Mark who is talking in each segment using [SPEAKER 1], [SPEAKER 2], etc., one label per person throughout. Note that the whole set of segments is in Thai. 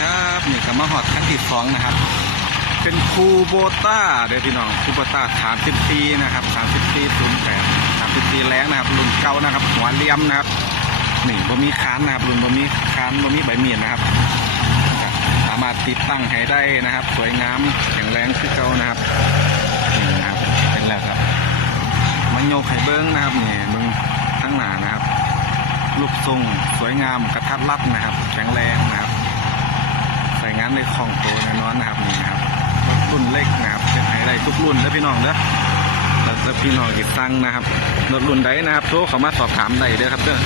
[SPEAKER 1] ครับนี่ก็มาหอดขั้นที่สองนะครับ เป็นคูโบต้าเดี๋ยวพี่น้องคูโบต้าสามสิบปีนะครับสามสิบปีศูนย์แปดสามสิบปีแรงนะครับรุ่นเก่านะครับ หัวเลี่ยมนะครับนี่บ่มีคานนะครับรุ่นบ่มีคานบ่มีใบมีดนะครับ สามารถติดตั้งให้ได้นะครับ สวยงามแข็งแรงคือเก่านะครับนี่นะครับเป็นแล้วครับมันโยกไข่เบิ้งนะครับนี่เบิ้งทั้งหนานะครับรูปทรงสวยงามกระทัดรัดนะครับ แข็งแรงนะครับ งานในคล่องตัวแน่นอนนะครับนี่นะครับรถรุ่นเล็กนะครับเป็นไฮได้ทุกรุ่นเด้พี่น้องเด้อแล้วพี่น้องติดตั้งนะครับรถรุ่นใดนะครับโทรเข้ามาสอบถามได้เด้อครับเด้อ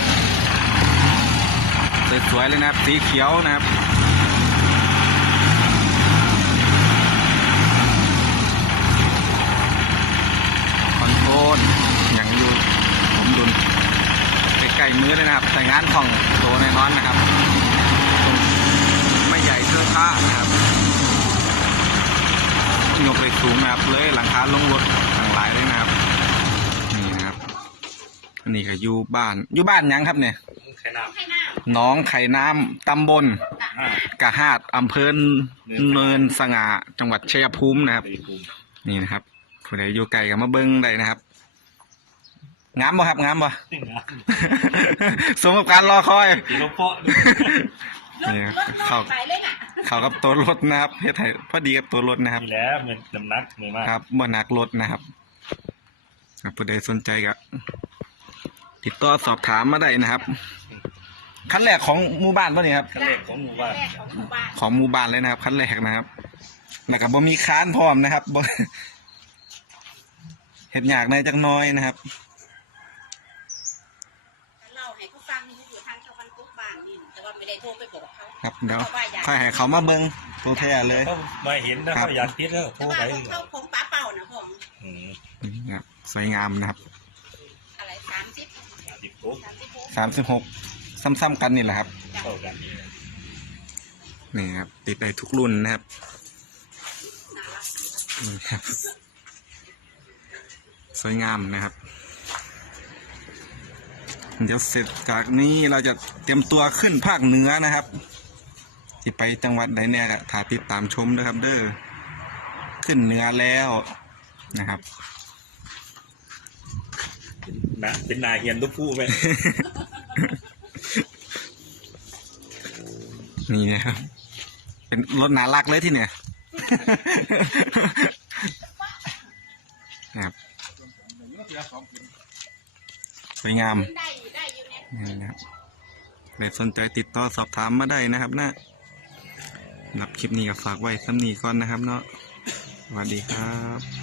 [SPEAKER 1] สวยๆเลยนะครับสีเขียวนะครับคอนโทรลอย่างอยู่ผมดุลใกล้ๆมือเลยนะครับแต่งานของโตแน่นอนนะครับตรงไม่ใหญ่เสื้อผ้านะครับยกเลยสูงนะครับเลยหลังคาลงรถต่างหลายเลยนะครับ นี่นะครับอันนี้ก็อยู่บ้านอยู่บ้านหยังครับเนี่ย
[SPEAKER 2] ไข่น้
[SPEAKER 1] หน้องไข่น้ำตำบลำ
[SPEAKER 2] อ่ากะ
[SPEAKER 1] ฮาดอำเภอเนินสง่าจังหวัดชัยภูมินะครับ
[SPEAKER 2] ไปภูมิ
[SPEAKER 1] นี่นะครับผู้ใดอยู่ไกลก็มาเบิ้งได้นะครับงามบ่ครับงามบ่
[SPEAKER 2] นี่นะ
[SPEAKER 1] สมกับการรอคอย
[SPEAKER 2] ตีโลเพาะ
[SPEAKER 1] นี่
[SPEAKER 3] รถรถ
[SPEAKER 1] เข้า
[SPEAKER 3] ไป เลยน่ะ
[SPEAKER 1] เข้ากับตัวรถนะครับเฮ็ดให้พอดีกับตัวรถนะครับ
[SPEAKER 2] นี่แหละเหมือนน้ำหนักเหมือนมาก
[SPEAKER 1] ครับบ่หนักรถนะครับครับผู้ใดสนใจก็ติดต่อสอบถามมาได้นะครับขั้นแรกของหมู่บ้านป่ะนี่ครับ
[SPEAKER 2] ขั้นแรกของหมู่บ้าน
[SPEAKER 3] แรกของหมู่บ้าน
[SPEAKER 1] ของหมู่บ้านเลยนะครับขั้นแรกนะครับแล้วก็บ่มีค้านพร้อมนะครับบ่เห็ดยากในอยจังน้อยนะครับ
[SPEAKER 3] เล่าให้เขาฟังนี่อยู่ทางตะวันตกบ้านนี่แต่ว่าไม่ได้โทรไปบอกเขา
[SPEAKER 1] ครับเดี๋ยวค่อยให้เขามาเบิ้งตัวแท้เลย
[SPEAKER 2] เขามาเห็นนะ
[SPEAKER 1] ครับ
[SPEAKER 2] เขาอยากคิดแล้วโทร
[SPEAKER 3] แต่
[SPEAKER 2] ไป
[SPEAKER 3] ว่าของเขาของป้าเป่านะผม
[SPEAKER 2] อืม
[SPEAKER 1] นี่นะครับสวยงามนะครับ
[SPEAKER 3] อะไรสามสิบ
[SPEAKER 2] ติดโป๊ะ
[SPEAKER 3] สามสิบหก
[SPEAKER 1] สามสิบหกซ้ำๆกันนี่แหละครับ
[SPEAKER 2] เข้ากัน
[SPEAKER 1] นี่ครับติดได้ทุกรุ่นนะครับ
[SPEAKER 3] น่ารัก
[SPEAKER 1] นี่ครับสวยงามนะครับ เดี๋ยวเสร็จจากนี้เราจะเตรียมตัวขึ้นภาคเหนือนะครับที่ไปจังหวัดใดเนี่ยถ้าติดตามชมนะครับ เด้อขึ้นเหนือแล้วนะครับ
[SPEAKER 2] นะเป็นนายเฮียนตุ๊ผู้ไหม
[SPEAKER 1] นี่นะครับ เป็นรถหนารักเลยที่เนี่ยนะครับสวยงาม
[SPEAKER 3] นี่
[SPEAKER 1] นะครับใครสนใจติดต่อสอบถามมาได้นะครับนะรับคลิปนี้ก็ฝากไว้สำนีก่อนนะครับเนาะสวัสดีครับ